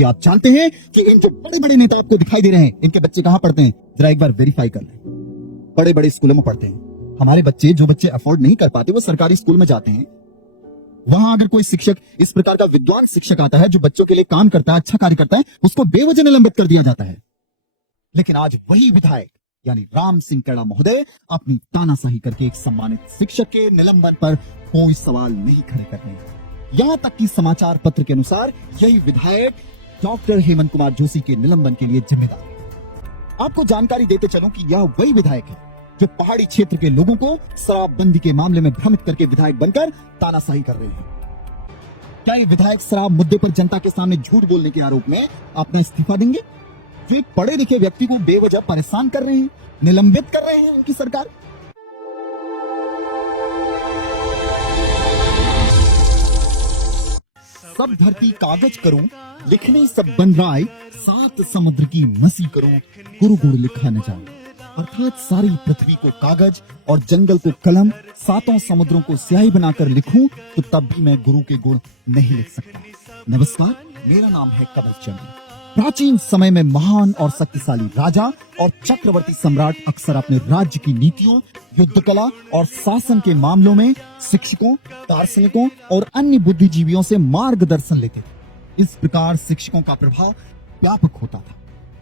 क्योंकि आप जानते हैं कि इन जो बड़े बड़े नेता आपको दिखाई दे रहे हैं, इनके बच्चे कहां पढ़ते हैं, जरा एक बार वेरीफाई कर लें। बड़े बड़े स्कूलों में पढ़ते हैं। हमारे बच्चे, जो बच्चे अफोर्ड नहीं कर पाते, वो सरकारी स्कूल में जाते हैं। वहां अगर कोई शिक्षक, इस प्रकार का विद्वान शिक्षक आता है जो बच्चों के लिए काम करता है, अच्छा कार्य करता है, उसको बेवजह निलंबित कर दिया जाता है। लेकिन आज वही विधायक यानी राम सिंह कैड़ा महोदय अपनी तानाशाही करके एक सम्मानित शिक्षक के निलंबन पर कोई सवाल नहीं खड़े कर रहे हैं। यहां तक कि समाचार पत्र के अनुसार यही विधायक डॉक्टर हेमंत कुमार जोशी के निलंबन के लिए जिम्मेदार है। आपको जानकारी देते चलूं कि यह वही विधायक है जो पहाड़ी क्षेत्र के लोगों को शराबबंदी के मामले में भ्रमित करके विधायक बनकर तानाशाही कर रहे हैं। क्या ये विधायक शराब मुद्दे पर जनता के सामने झूठ बोलने के आरोप में अपना इस्तीफा देंगे? जो एक पढ़े लिखे व्यक्ति को बेवजह परेशान कर रहे हैं, निलंबित कर रहे हैं उनकी सरकार। सब धरती कागज करूं, लिखने सब बन राय, सात समुद्र की मसी करूं, गुरु गुरु लिखा न जाए। अर्थात सारी पृथ्वी को कागज और जंगल को कलम, सातों समुद्रों को स्याही बनाकर लिखूं तो तब भी मैं गुरु के गुण नहीं लिख सकता। नमस्कार, मेरा नाम है कमल चंद्र। प्राचीन समय में महान और शक्तिशाली राजा और चक्रवर्ती सम्राट अक्सर अपने राज्य की नीतियों, युद्ध कला और शासन के मामलों में शिक्षकों, दार्शनिकों और अन्य बुद्धिजीवियों से मार्गदर्शन लेते थे। इस प्रकार शिक्षकों का प्रभाव व्यापक होता था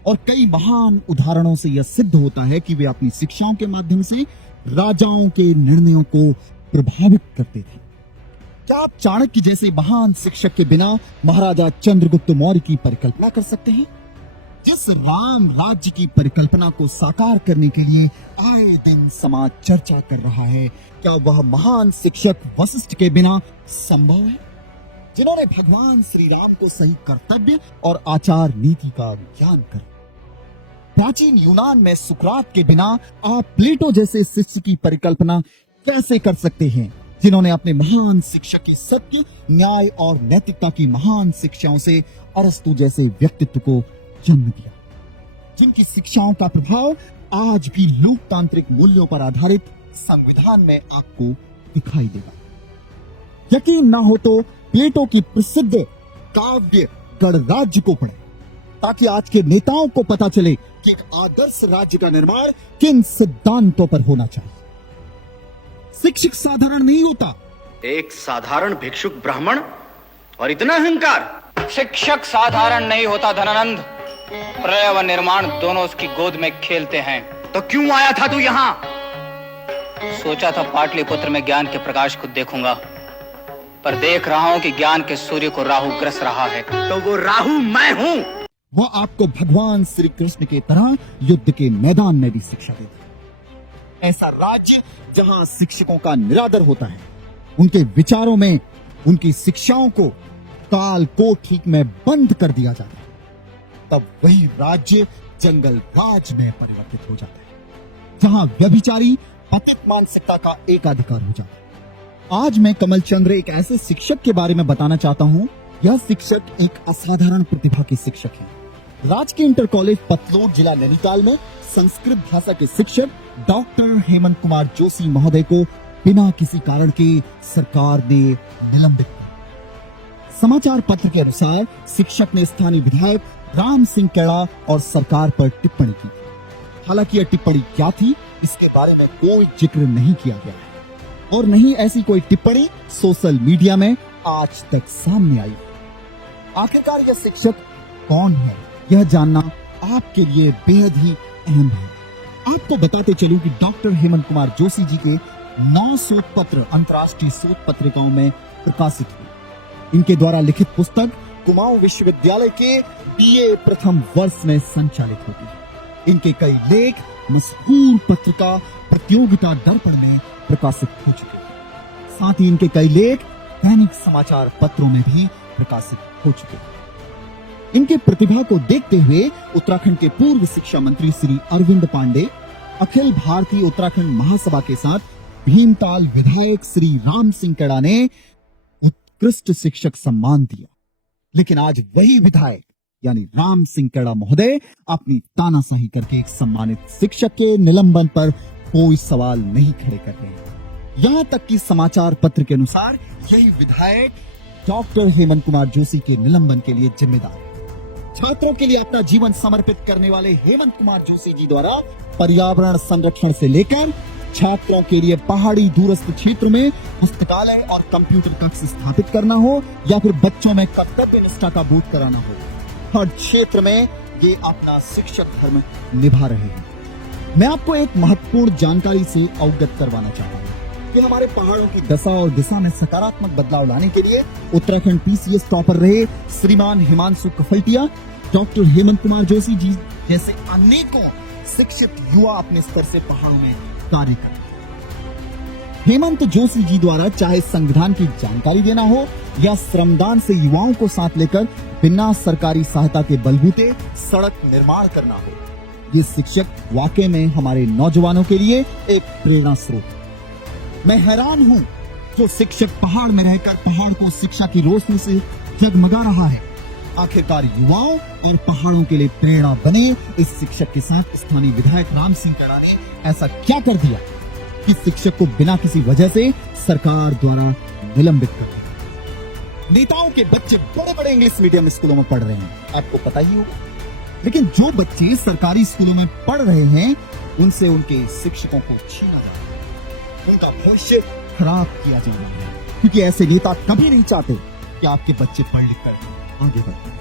और कई महान उदाहरणों से यह सिद्ध होता है कि वे अपनी शिक्षाओं के माध्यम से राजाओं के निर्णयों को प्रभावित करते थे। क्या आप चाणक्य जैसे महान शिक्षक के बिना महाराजा चंद्रगुप्त मौर्य की परिकल्पना कर सकते हैं? जिस राम राज्य की परिकल्पना को साकार करने के लिए आए दिन समाज चर्चा कर रहा है, क्या वह महान शिक्षक वशिष्ठ के बिना संभव है? जिन्होंने भगवान श्री राम को सही कर्तव्य और आचार नीति का ज्ञान कर। प्राचीन यूनान में सुकरात के बिना आप प्लेटो जैसे शिष्य की परिकल्पना कैसे कर सकते हैं, जिन्होंने अपने महान शिक्षक की सत्य, न्याय और नैतिकता की महान शिक्षाओं से अरस्तु जैसे व्यक्तित्व को जन्म दिया, जिनकी शिक्षाओं का प्रभाव आज भी लोकतांत्रिक मूल्यों पर आधारित संविधान में आपको दिखाई देगा। यकीन ना हो तो प्लेटो की प्रसिद्ध काव्य गणराज्य को पढ़ें, ताकि आज के नेताओं को पता चले कि एक आदर्श राज्य का निर्माण किन सिद्धांतों पर होना चाहिए। शिक्षक साधारण नहीं होता। एक साधारण भिक्षुक ब्राह्मण और इतना अहंकार। शिक्षक साधारण नहीं होता धनानंद, प्रलय व निर्माण दोनों उसकी गोद में खेलते हैं। तो क्यों आया था तू यहाँ? सोचा था पाटलिपुत्र में ज्ञान के प्रकाश को देखूंगा, पर देख रहा हूं कि ज्ञान के सूर्य को राहु ग्रस रहा है। तो वो राहु मैं हूँ। वह आपको भगवान श्री कृष्ण के तरह युद्ध के मैदान में भी शिक्षा देता है। ऐसा राज्य जहां शिक्षकों का निरादर होता है, उनके विचारों में, उनकी शिक्षाओं को काल कोठरी में बंद कर दिया जाता है, तब वही राज्य जंगल राज में परिवर्तित हो जाता है, जहां व्यभिचारी पतित मानसिकता का एकाधिकार हो जाता है। आज मैं कमल चंद्र एक ऐसे शिक्षक के बारे में बताना चाहता हूं। यह शिक्षक एक असाधारण प्रतिभा के शिक्षक हैं। राजकीय इंटर कॉलेज पतलोद, जिला नैनीताल में संस्कृत भाषा के शिक्षक डॉक्टर हेमंत कुमार जोशी महोदय को बिना किसी कारण के सरकार ने निलंबित किया। समाचार पत्र के अनुसार शिक्षक ने स्थानीय विधायक राम सिंह कैड़ा और सरकार पर टिप्पणी की। हालांकि यह टिप्पणी क्या थी, इसके बारे में कोई जिक्र नहीं किया गया है और नहीं ऐसी कोई टिप्पणी सोशल मीडिया में आज तक सामने आई। आखिरकार यह शिक्षक कौन है, यह जानना आपके लिए बेहद ही अहम है। आपको बताते चलूं कि डॉक्टर हेमंत कुमार जोशी जी के 9 शोध पत्र अंतर्राष्ट्रीय शोध पत्रिकाओं में प्रकाशित हुए। इनके द्वारा लिखित पुस्तक कुमाऊं विश्वविद्यालय के बीए प्रथम वर्ष में संचालित होती है। इनके कई लेख मशहूर पत्रिका प्रतियोगिता दर्पण में प्रकाशित हो चुके हैं। साथ ही इनके कई लेख दैनिक समाचार पत्रों में भी प्रकाशित हो चुके हैं। इनके प्रतिभा को देखते हुए उत्तराखंड के पूर्व शिक्षा मंत्री श्री अरविंद पांडे अखिल भारतीय उत्तराखंड महासभा के साथ भीमताल विधायक श्री राम सिंह कैड़ा ने उत्कृष्ट शिक्षक सम्मान दिया। लेकिन आज वही विधायक यानी राम सिंह कैड़ा महोदय अपनी तानाशाही करके एक सम्मानित शिक्षक के निलंबन पर कोई सवाल नहीं खड़े कर रहे हैं। यहाँ तक कि समाचार पत्र के अनुसार यही विधायक डॉक्टर हेमंत कुमार जोशी के निलंबन के लिए जिम्मेदार है। छात्रों के लिए अपना जीवन समर्पित करने वाले हेमंत कुमार जोशी जी द्वारा पर्यावरण संरक्षण से लेकर छात्रों के लिए पहाड़ी दूरस्थ क्षेत्र में पुस्तकालय और कंप्यूटर कक्ष स्थापित करना हो या फिर बच्चों में कर्तव्य निष्ठा का बोध कराना हो, हर क्षेत्र में ये अपना शिक्षक धर्म निभा रहे हैं। मैं आपको एक महत्वपूर्ण जानकारी से अवगत करवाना चाहता हूँ कि हमारे पहाड़ों की दशा और दिशा में सकारात्मक बदलाव लाने के लिए उत्तराखंड PCS टॉपर रहे श्रीमान हिमांशु कफलटिया, डॉक्टर हेमंत कुमार जोशी जी जैसे अनेकों शिक्षित युवा अपने स्तर से पहाड़ों में कार्य कर। हेमंत जोशी जी द्वारा चाहे संविधान की जानकारी देना हो या श्रमदान से युवाओं को साथ लेकर बिना सरकारी सहायता के बलबूते सड़क निर्माण करना हो, ये शिक्षक वाकई में हमारे नौजवानों के लिए एक प्रेरणा स्रोत। मैं हैरान हूं जो शिक्षक पहाड़ में रहकर पहाड़ को शिक्षा की रोशनी से जगमगा रहा है। आखिरकार युवाओं और पहाड़ों के लिए प्रेरणा बने इस शिक्षक के साथ स्थानीय विधायक राम सिंह कड़ा ने ऐसा क्या कर दिया कि शिक्षक को बिना किसी वजह से सरकार द्वारा निलंबित कर दिया। नेताओं के बच्चे बड़े बड़े इंग्लिश मीडियम स्कूलों में पढ़ रहे हैं, आपको पता ही होगा, लेकिन जो बच्चे सरकारी स्कूलों में पढ़ रहे हैं उनसे उनके शिक्षकों को छीना जा रहा है, उनका भविष्य खराब किया जा रहा है, क्योंकि ऐसे नेता कभी नहीं चाहते कि आपके बच्चे पढ़ लिख कर आगे बढ़े।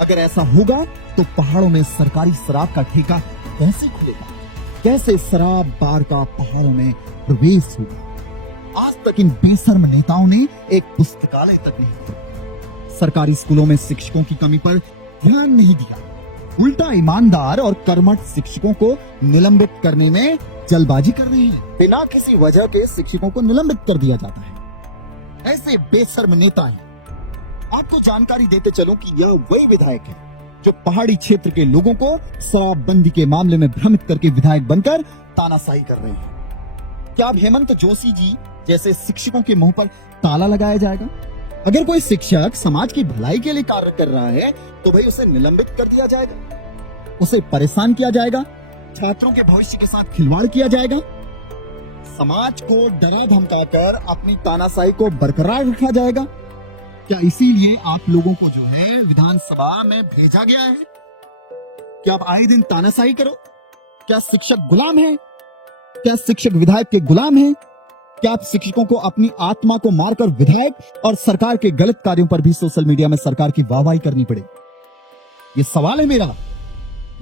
अगर ऐसा होगा तो पहाड़ों में सरकारी शराब का ठेका कैसे खुलेगा, कैसे शराब बार का पहाड़ों में प्रवेश होगा। आज तक इन बेशर्म नेताओं ने एक पुस्तकालय तक नहीं खोला, सरकारी स्कूलों में शिक्षकों की कमी पर ध्यान नहीं दिया, उल्टा ईमानदार और कर्मठ शिक्षकों को निलंबित करने में जल्दबाजी कर रहे हैं। बिना किसी वजह के शिक्षकों को निलंबित कर दिया जाता है। ऐसे बेशर्म नेता हैं। आपको जानकारी देते चलूं कि यह वही विधायक है जो पहाड़ी क्षेत्र के लोगों को शराबबंदी के मामले में भ्रमित करके विधायक बनकर तानाशाही कर रहे हैं। क्या अब हेमंत जोशी जी जैसे शिक्षकों के मुंह पर ताला लगाया जाएगा? अगर कोई शिक्षक समाज की भलाई के लिए कार्य कर रहा है तो भाई उसे निलंबित कर दिया जाएगा, उसे परेशान किया जाएगा, छात्रों के भविष्य के साथ खिलवाड़ किया जाएगा, समाज को डरा धमकाकर अपनी तानाशाही को बरकरार रखा जाएगा। क्या इसीलिए आप लोगों को जो है विधानसभा में भेजा गया है कि आप आए दिन तानाशाही करो? क्या शिक्षक गुलाम है? क्या शिक्षक विधायक के गुलाम है? क्या आप शिक्षकों को अपनी आत्मा को मारकर विधायक और सरकार के गलत कार्यों पर भी सोशल मीडिया में सरकार की वाहवाही करनी पड़े? ये सवाल है मेरा,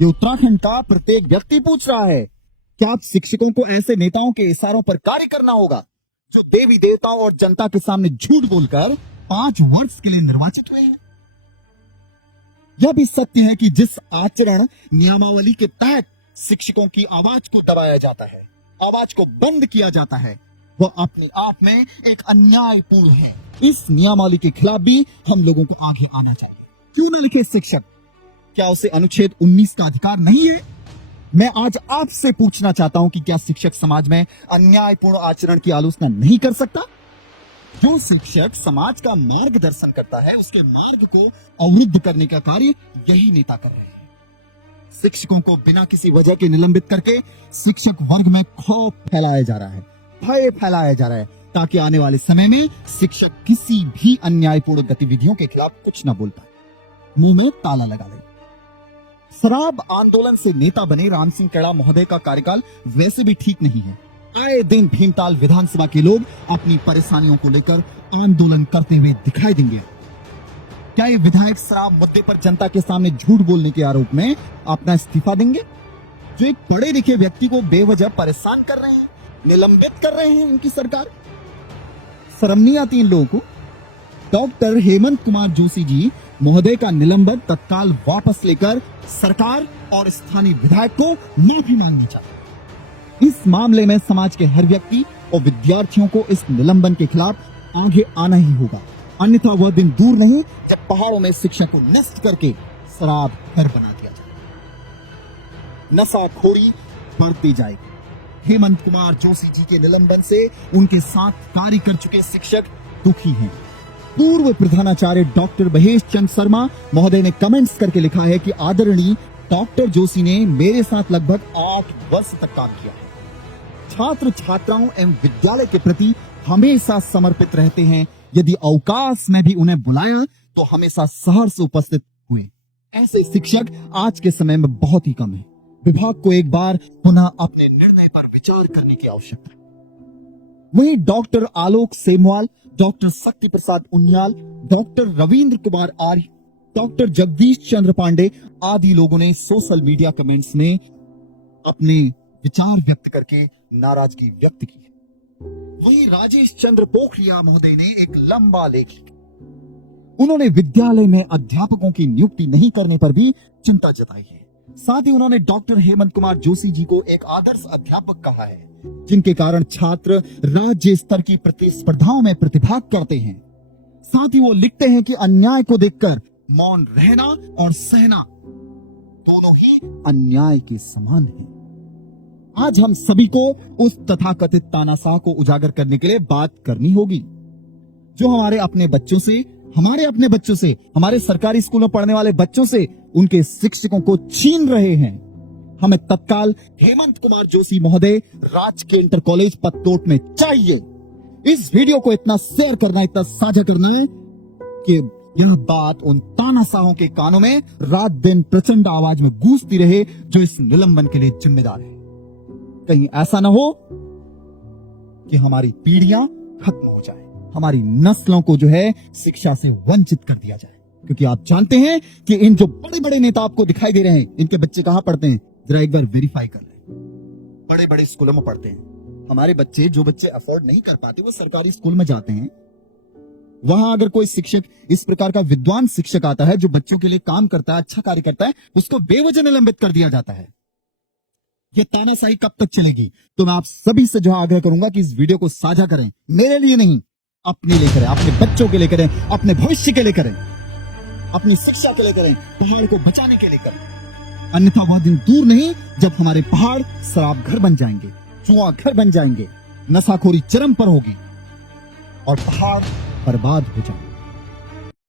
ये उत्तराखंड का प्रत्येक व्यक्ति पूछ रहा है। क्या आप शिक्षकों को ऐसे नेताओं के इशारों पर कार्य करना होगा जो देवी देवताओं और जनता के सामने झूठ बोलकर 5 वर्ष के लिए निर्वाचित हुए हैं? यह भी सत्य है कि जिस आचरण नियमावली के तहत शिक्षकों की आवाज को दबाया जाता है, आवाज को बंद किया जाता है, वह अपने आप में एक अन्यायपूर्ण है। इस नियमावली के खिलाफ भी हम लोगों को आगे आना चाहिए। क्यों न लिखे शिक्षक? क्या उसे अनुच्छेद 19 का अधिकार नहीं है? मैं आज आपसे पूछना चाहता हूं कि क्या शिक्षक समाज में अन्यायपूर्ण आचरण की आलोचना नहीं कर सकता? जो शिक्षक समाज का मार्गदर्शन करता है उसके मार्ग को अवरुद्ध करने का कार्य यही नेता कर रहे हैं। शिक्षकों को बिना किसी वजह के निलंबित करके शिक्षक वर्ग में खौफ फैलाया जा रहा है, भय फैलाया जा रहा है, ताकि आने वाले समय में शिक्षक किसी भी अन्यायपूर्ण गतिविधियों के खिलाफ कुछ न बोल पाए, मुंह में ताला लगा ले। शराब आंदोलन से नेता बने राम सिंह कड़ा महोदय का कार्यकाल वैसे भी ठीक नहीं है। आए दिन भीमताल विधानसभा के लोग अपनी परेशानियों को लेकर आंदोलन करते हुए दिखाई देंगे। क्या ये विधायक शराब मुद्दे पर जनता के सामने झूठ बोलने के आरोप में अपना इस्तीफा देंगे? जो एक पढ़े लिखे व्यक्ति को बेवजह परेशान कर रहे हैं, निलंबित कर रहे हैं इनकी सरकार। शर्म नहीं आती इन लोगों को? डॉक्टर हेमंत कुमार जोशी जी महोदय का निलंबन तत्काल वापस लेकर सरकार और स्थानीय विधायक को माफी मांगनी चाहिए। इस मामले में समाज के हर व्यक्ति और विद्यार्थियों को इस निलंबन के खिलाफ आगे आना ही होगा, अन्यथा वह दिन दूर नहीं जब पहाड़ों में शिक्षा को नष्ट करके शराब घर बना दिया जाए, नशाखोरी बढ़ती जाएगी। हेमंत कुमार जोशी जी के निलंबन से उनके साथ कार्य कर चुके शिक्षक दुखी हैं। पूर्व प्रधानाचार्य डॉक्टर महेश चंद शर्मा महोदय ने कमेंट्स करके लिखा है कि आदरणीय डॉक्टर जोशी ने मेरे साथ लगभग 8 वर्ष तक काम किया है। छात्र छात्राओं एवं विद्यालय के प्रति हमेशा समर्पित रहते हैं। यदि अवकाश में भी उन्हें बुलाया तो हमेशा सहर्ष उपस्थित हुए। ऐसे शिक्षक आज के समय में बहुत ही कम है। विभाग को एक बार पुनः अपने निर्णय पर विचार करने की आवश्यकता है। वहीं डॉक्टर आलोक सेमवाल, डॉक्टर शक्ति प्रसाद उनियाल, डॉक्टर रविंद्र कुमार आर्य, डॉक्टर जगदीश चंद्र पांडे आदि लोगों ने सोशल मीडिया कमेंट्स में अपने विचार व्यक्त करके नाराजगी व्यक्त की है। वहीं राजेश चंद्र पोखरियाल महोदय ने एक लंबा लेख लिखा। उन्होंने विद्यालय में अध्यापकों की नियुक्ति नहीं करने पर भी चिंता जताई है। साथ ही उन्होंने डॉक्टर हेमंत कुमार जोशी जी को एक आदर्श अध्यापक कहा है, जिनके कारण छात्र राज्य स्तर की प्रतिस्पर्धाओं में प्रतिभाग करते हैं। साथ ही वो लिखते हैं कि अन्याय को देखकर मौन रहना और सहना दोनों ही अन्याय के समान है। आज हम सभी को उस तथाकथित तानाशाह को उजागर करने के लिए बात करनी होगी, जो हमारे अपने बच्चों से, हमारे सरकारी स्कूलों में पढ़ने वाले बच्चों से उनके शिक्षकों को छीन रहे हैं। हमें तत्काल हेमंत कुमार जोशी महोदय राजकीय इंटर कॉलेज पतोट में चाहिए। इस वीडियो को इतना शेयर करना, इतना साझा करना है कि यह बात उन तानाशाहों के कानों में रात दिन प्रचंड आवाज में गूंजती रहे, जो इस निलंबन के लिए जिम्मेदार है। कहीं ऐसा ना हो कि हमारी पीढ़ियां खत्म हो जाए, हमारी नस्लों को जो है शिक्षा से वंचित कर दिया जाए। क्योंकि आप जानते हैं कि इन जो बड़े बड़े नेता आपको दिखाई दे रहे हैं, इनके बच्चे कहां पढ़ते हैं, जरा एक बार वेरीफाई कर लें। बड़े बड़े स्कूलों में पढ़ते हैं। हमारे बच्चे, जो बच्चे अफोर्ड नहीं कर पाते, वो सरकारी स्कूल में जाते हैं। वहां अगर कोई शिक्षक, इस प्रकार का विद्वान शिक्षक आता है जो बच्चों के लिए काम करता है, अच्छा कार्य करता है, उसको बेवजह निलंबित कर दिया जाता है। ये तानाशाही कब तक चलेगी? तो मैं आप सभी से जो आग्रह करूंगा कि इस वीडियो को साझा करें, मेरे लिए नहीं, अपने लिए करें, अपने बच्चों के लिए करें, अपने भविष्य के लिए करें, अपनी शिक्षा के लिए करें, पहाड़ को बचाने के लिए करें। अन्यथा वह दिन दूर नहीं जब हमारे पहाड़ शराब घर बन जाएंगे, जुआ घर बन जाएंगे, नशाखोरी चरम पर होगी और पहाड़ बर्बाद हो जाएंगे।